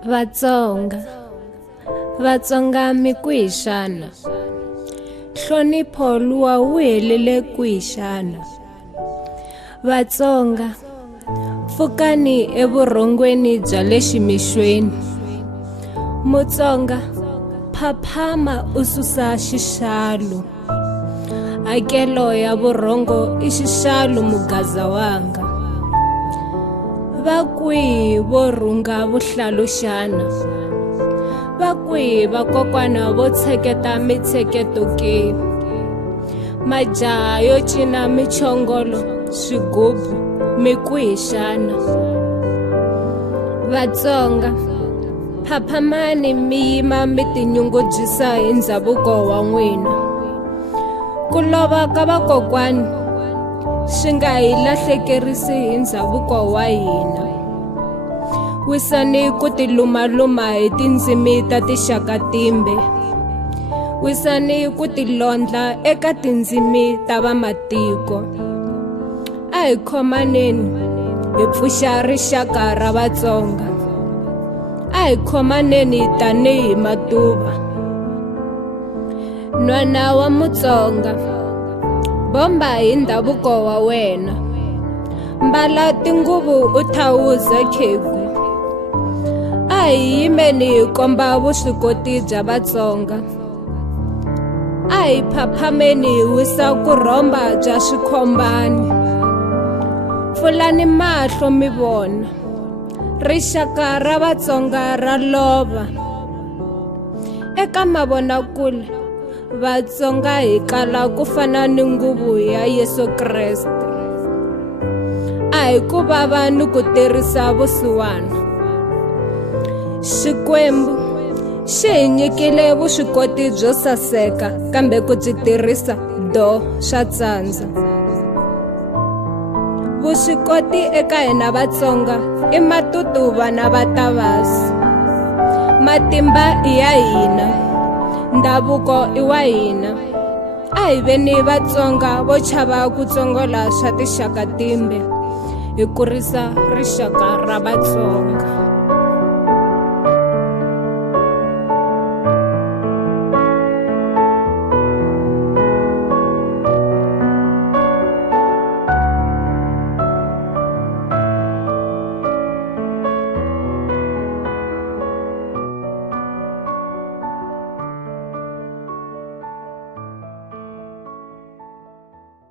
Vatsonga. Vatsonga mi kwihi xana? Nhlonipho luwa wu helele kwihi xana? Vatsonga, pfukani evurhongweni bya le ximixweni. Mutsonga, phaphama u susa xixalu. Hakelo ya vurhongo i xixalu mugaza wanga. Va kwihi vo rhunga vuhlalu xana? Va kwihi vakokwana vo tsheketa mitsheketo ke? Majaha yo cina michongolo, swigubu, mi kwihi xana? Vatsonga, phaphamani mi yima mi tinyungubyisa hi ndhavuko wa n'wina. Ku lova ka vakokwani swi nga hi lahlekerisi hi ndhavuko wa hina. Wisani ku tilumaluma hi tindzimi ta tixaka timbe. Wisani ku tilondla eka tindzimi ta vamatiko. A hi khomaneni hi pfuxa rixaka ra Vatsonga. A hi khomaneni tanihi matuva. N'wana wa Mutsonga, bomba hi ndhavuko wa wena. Mbala tinguvu u thawuza khegu. A hi yimeni hi komba vuswikoti bya Vatsonga. A hi phaphameni hi wisa ku rhomba bya swikhombani. Pfulani mahlo mi vona, rixaka ra Vatsonga ra lova. Eka mavonakule, Vatsonga hi kala ku fana ni nguvu ya Yesu Kreste. A hi ku vava ni ku tirhisa vusiwana. Xikwembu xi hi nyikile vuswikoti byo saseka, kambe ku byi tirhisa swa tsandza. Vuswikoti eka hina Vatsonga i matutu vana va Tavasi. Matimba i ya hina, ndhavuko i wa hina. A hi veni Vatsonga vo chava ku tsongola swa tixaka timbe, hi kurisa rixaka ra Vatsonga.